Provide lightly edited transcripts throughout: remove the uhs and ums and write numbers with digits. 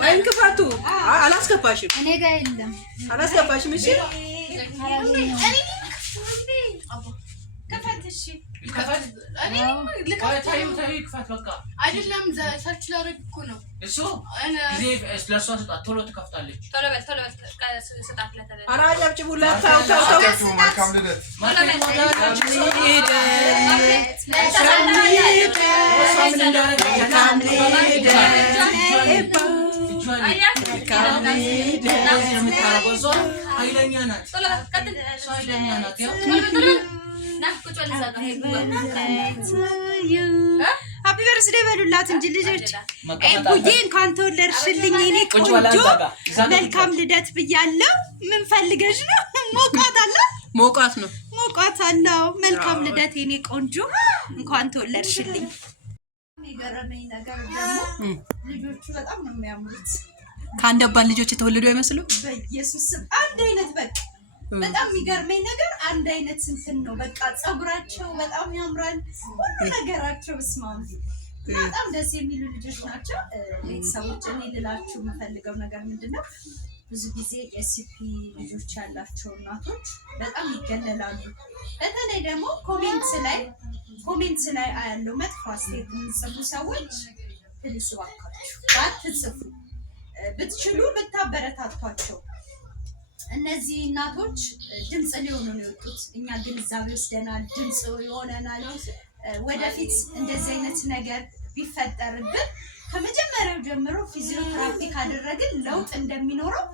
ወይን ክፋቱ አላስገባሽም እኔ ጋር የለም አላስገባሽም እሺ كفت الشيء كفت أنا كفت بقى أجلهم سرچ لارك كونه شو أنا زي لسوس أطولو تكفت عليك طلب ستة ثلاثة أراجع بجيبوا لا تاو ما كملت ሃፒ በርዝዴይ በሉላት እንጂ ልጆች ኤቡዬ እንኳን ተወለድሽልኝ እኔ ቆንጆ መልካም ልደት ብያለሁ ምን ፈልገሽ ነው ሞቃት ነው መልካም ልደት እኔ ቆንጆ እንኳን ተወለድሽልኝ የሚገርመኝ ነገር ደግሞ ልጆቹ በጣም ነው የሚያምሩት ካንደ ባል ልጆች የተወለዱ አይመስሉ በኢየሱስ አንድ አይነት በጣም የሚገርመኝ ነገር አንድ አይነት እንትን ነው በቃ ጸጉራቸው በጣም ያምራል ሁሉ ነገራቸው ስማም በጣም ደስ የሚሉ ልጆች ናቸው ቤተሰቦች እኔ ልላችሁ የምፈልገው ነገር ምንድነው ብዙ ጊዜ ኤስፒ ልጆች ያላቸው እናቶች በጣም ይገለላሉ በተለይ ደግሞ ኮሜንትስ ላይ አያለው መጥፎ አስተያየት የሚጽፉ ሰዎች ፕሊስ እባካችሁ ባትጽፉ ብትችሉ ብታበረታቷቸው እነዚህ እናቶች ድምጽ ሊሆኑ ነው የወጡት እኛ ግንዛቤ ወስደናል ድምጽ ይሆነናል ወደፊት እንደዚህ አይነት ነገር ቢፈጠርብን ከመጀመሪያው ጀምሮ ፊዚዮቴራፒ ካደረግን ለውጥ እንደሚኖረው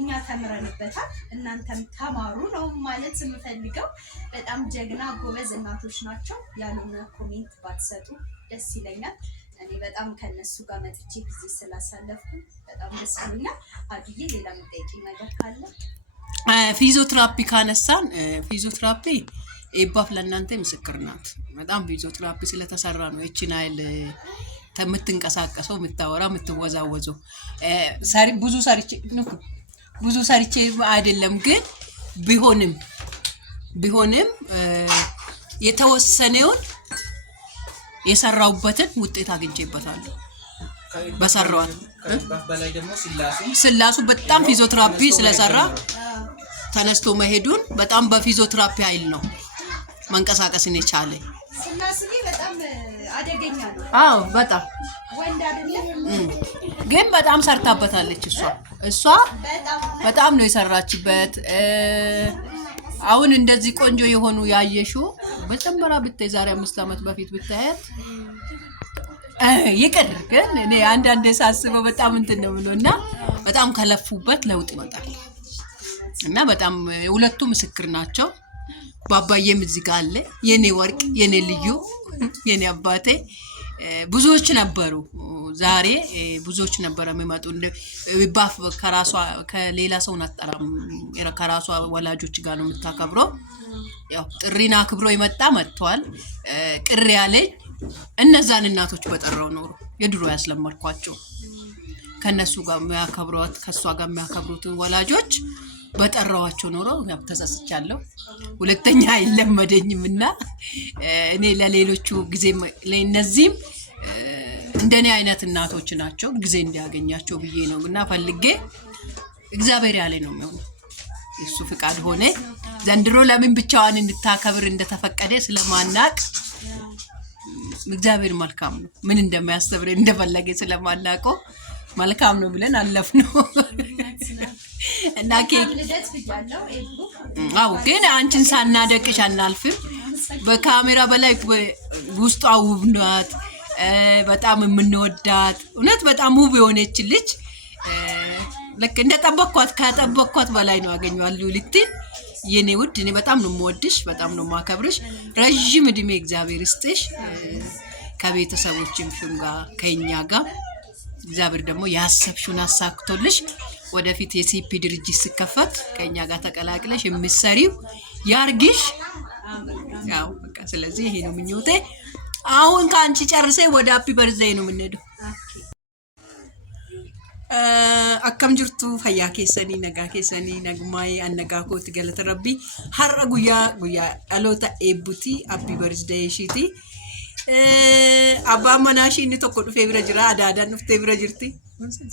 እኛ ተምረንበታል እናንተም ተማሩ ነው ማለት የምፈልገው በጣም ጀግና ጎበዝ እናቶች ናቸው ያሉና ኮሜንት ባትሰጡ ደስ ይለኛል እኔ በጣም ከነሱ ጋር መጥቼ ጊዜ ስላሳለፍኩ በጣም ደስ ብሎኛል አድዬ ሌላ ምጠይቂ ነገር ካለ ፊዚዮቴራፒ ካነሳን ፊዚዮቴራፒ ኤባፍ ለእናንተ ምስክር ናት በጣም ፊዚዮቴራፒ ስለተሰራ ነው እቺን አይል ተምትንቀሳቀሰው ምታወራ ምትወዛወዘው ብዙ ሰርቼ አይደለም ግን ቢሆንም የተወሰነውን የሰራውበትን ውጤት አግኝቼበታለሁ በሰራው በላይ ደግሞ ስላሱ በጣም ፊዚዮቴራፒ ስለሰራ ተነስቶ መሄዱን በጣም በፊዚዮቴራፒ ኃይል ነው መንቀሳቀስን የቻለ ስላሱ በጣም አደገኛ ነው አዎ በጣም ወንድ አይደለም ግን በጣም ሰርታበታለች እሷ በጣም ነው የሰራችበት አሁን እንደዚህ ቆንጆ የሆኑ ያየሽው በተመራ ብታይ ዛሬ 5 አመት በፊት ብታያት ይቀር ግን እኔ አንድ ሳስበው በጣም እንትን ነው ብሎና በጣም ከለፉበት ለውጥ ይመጣል እና በጣም ሁለቱ ምስክር ናቸው ባባዬም እዚህ ጋር አለ የኔ ወርቅ የኔ ልዩ የኔ አባቴ ብዙዎች ነበሩ ዛሬ ብዙዎች ነበረ የሚመጡ ባፍ ከራሷ ከሌላ ሰው ናጠራም ከራሷ ወላጆች ጋር ነው የምታከብረው ያው ጥሪና አክብሮ ይመጣ መጥቷል ቅር ያለኝ እነዛን እናቶች በጠራው ነው የድሮ ያስለመርኳቸው ከነሱ ጋር የሚያከብሩት ከሷ ጋር የሚያከብሩት ወላጆች በጠራዋቸው ኖሮ ያው ተሰስቻለሁ ሁለተኛ አይለመደኝምና እኔ ለሌሎቹ ጊዜ ለነዚህም እንደኔ አይነት እናቶች ናቸው ጊዜ እንዲያገኛቸው ብዬ ነውና ፈልጌ እግዚአብሔር ያለ ነው የሚሆነው እሱ ፍቃድ ሆነ ዘንድሮ ለምን ብቻዋን እንድታከብር እንደተፈቀደ ስለማናቅ እግዚአብሔር መልካም ነው ምን እንደማያስተብረ እንደፈለገ ስለማናቀው መልካም ነው ብለን አለፍነው እና ኬክ ልደት ብያለሁ አው ግን አንቺን ሳናደቅሽ አናልፍም በካሜራ በላይ ውስጧ ውብ ናት በጣም የምንወዳት እውነት በጣም ውብ የሆነች ልጅ ለክ እንደጠበቅኳት በላይ ነው ያገኘዋለሁ ልትይ የኔ ውድ እኔ በጣም ነው የምወድሽ በጣም ነው ማከብርሽ ረጅም እድሜ እግዚአብሔር ይስጥሽ ከቤተሰቦችም ጋር ከኛ ጋር እግዚአብሔር ደግሞ ያሰብሽውን አሳክቶልሽ ወደፊት የሲፒ ድርጅት ሲከፈት ከኛ ጋር ተቀላቅለሽ የምትሰሪው ያርግሽ ያው በቃ ስለዚህ ይሄ ነው ምኞቴ አሁን ካንቺ ጨርሰይ ወደ ሃፒ በርዝዴይ ነው የምንሄደው akkam jirtu fayyaa keessanii nagaa keessanii nagummaa annagaa kooti galata rabbii har'a guyyaa dhaloota eebbuti happy birthday ishiiti abbaan manaa ishii inni tokko dhufee bira jira adaadaan dhuftee bira jirti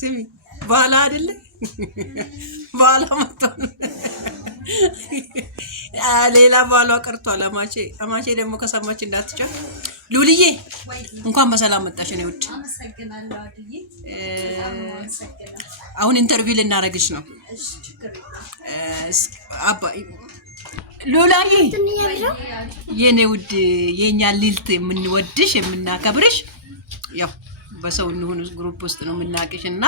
simi baala አይደለ baala መጥቷል ሌላ ባሏ ቀርቷል አማቼ ደግሞ ከሰማች እንዳትጨው ሉልዬ እንኳን በሰላም መጣሽ ነው ውድ አመሰግናለሁ አድዬ አሁን ኢንተርቪው ልናረግሽ ነው እሺ ችግር አባ ሉላዬ የኔ ውድ የኛ ሊልት የምንወድሽ የምናከብርሽ ያው በሰው እንሁን ግሩፕ ውስጥ ነው የምናቀሽና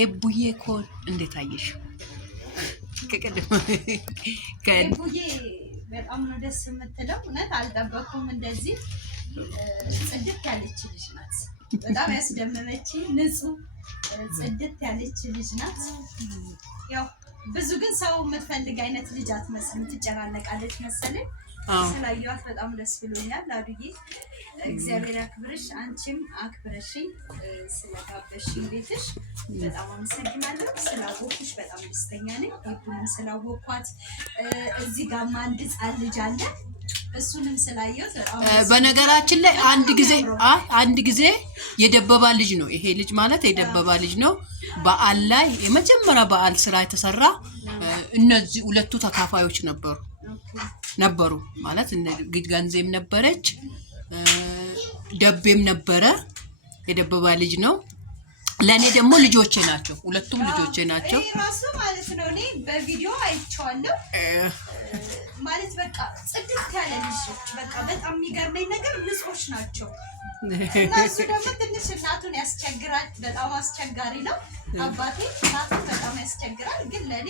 ኤቡዬ ኮን እንዴት አየሽ ኤቡዬ በጣም ነው ደስ የምትለው እውነት አልጠበኩም እንደዚህ ጽድት ያለች ልጅ ናት በጣም ያስደመመች ንጹህ ጽድት ያለች ልጅ ናት ያው ብዙ ግን ሰው የምትፈልግ አይነት ልጅ አትመስልም ትጨናነቃለች መሰለኝ ስላየኋት በጣም ደስ ብሎኛል አዱዬ እግዚአብሔር ያክብርሽ አንቺም አክብረሽኝ ስለጋበሽኝ ቤትሽ በጣም አመሰግናለሁ ስላወቅሽ በጣም ደስተኛ ነኝ ሁሉንም ስላወቅኳት እዚህ ጋር አንድ ህፃን ልጅ አለ እሱንም ስላየሁት በነገራችን ላይ አንድ ጊዜ የደበባ ልጅ ነው ይሄ ልጅ ማለት የደበባ ልጅ ነው በዓል ላይ የመጀመሪያ በዓል ስራ የተሰራ እነዚህ ሁለቱ ተካፋዮች ነበሩ ማለት ገንዘም ነበረች ደቤም ነበረ የደበባ ልጅ ነው ለኔ ደግሞ ልጆቼ ናቸው ሁለቱም ልጆቼ ናቸው ራሱ ማለት ነው እኔ በቪዲዮ አይቼዋለሁ ማለት በቃ ጽድት ያለ ልጆች በቃ በጣም የሚገርመኝ ነገር ንጹዎች ናቸው እነሱ ደግሞ ትንሽ እናቱን ያስቸግራል በጣም አስቸጋሪ ነው አባቴ እናቱን በጣም ያስቸግራል ግን ለኔ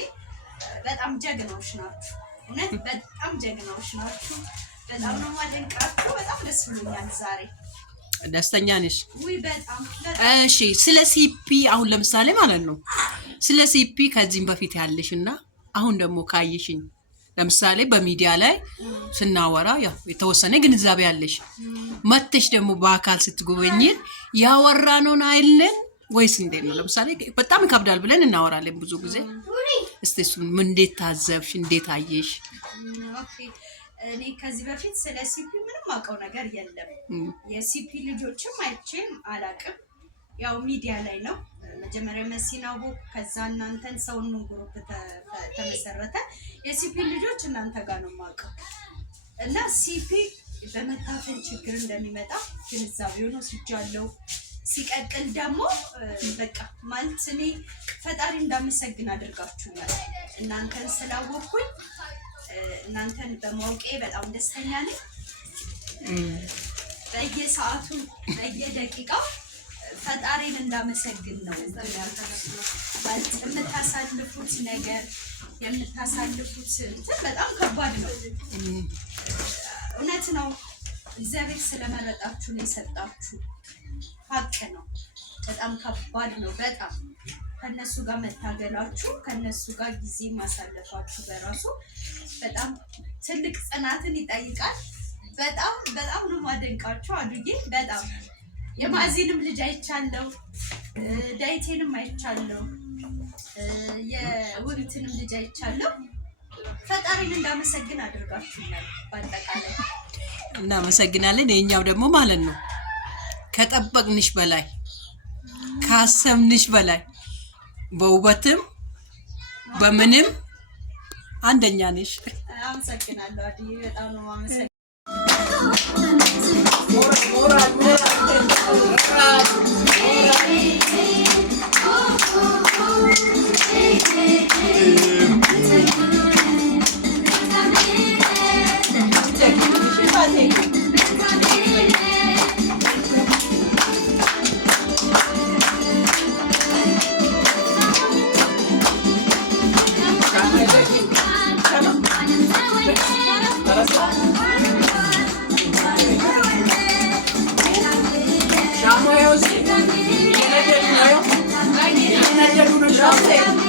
በጣም ጀግናዎች ናቸው እውነት በጣም ጀግናዎች ናቸው በጣም ነው ማደንቃችሁ በጣም ደስ ብሎኛል ዛሬ ደስተኛ ነሽ ወይ በጣም እሺ ስለ ሲፒ አሁን ለምሳሌ ማለት ነው ስለ ሲፒ ከዚህም በፊት ያለሽና አሁን ደግሞ ካይሽኝ ለምሳሌ በሚዲያ ላይ ስናወራ ያው የተወሰነ ግንዛቤ ያለሽ መጥተሽ ደግሞ በአካል ስትጎበኝ ያወራነውን አይደለን ወይስ እንዴት ነው ለምሳሌ በጣም ይከብዳል ብለን እናወራለን ብዙ ጊዜ እስቲ እሱን ምን እንዴት ታዘብሽ እንዴት አየሽ ኦኬ እኔ ከዚህ በፊት ስለ ሲፒ ምንም አውቀው ነገር የለም የሲፒ ልጆችም አይቼም አላቅም ያው ሚዲያ ላይ ነው መጀመሪያ መሲናው ከዛ እናንተን ሰውን ግሩፕ ተመሰረተ የሲፒ ልጆች እናንተ ጋር ነው ማውቀው እና ሲፒ በመታፈን ችግር እንደሚመጣ ግንዛቤው ነው ሲጃለው ሲቀጥል ደግሞ በቃ ማለት እኔ ፈጣሪ እንዳመሰግን አድርጋችሁኛል እናንተን ስላወቅኩኝ እናንተን በማውቄ በጣም ደስተኛ ነኝ በየሰዓቱ በየደቂቃው ፈጣሪን እንዳመሰግን ነው ማለት የምታሳልፉት ነገር የምታሳልፉት በጣም ከባድ ነው እውነት ነው እግዚአብሔር ስለመረጣችሁ ነው የሰጣችሁ ሀቅ ነው በጣም ከባድ ነው በጣም ከነሱ ጋር መታገላችሁ ከነሱ ጋር ጊዜ ማሳለፋችሁ በራሱ በጣም ትልቅ ጽናትን ይጠይቃል በጣም ነው ማደንቃችሁ አዱዬ በጣም የማዚንም ልጅ አይቻለው ዳይቴንም አይቻለው የውብትንም ልጅ አይቻለው ፈጣሪን እንዳመሰግን አድርጋችሁኛል በአጠቃላይ እናመሰግናለን የኛው ደግሞ ማለት ነው ከጠበቅንሽ በላይ ካሰብንሽ በላይ በውበትም በምንም አንደኛ ነሽ አመሰግናለሁ አዲዬ በጣም ነው አመሰግናለሁ Şamo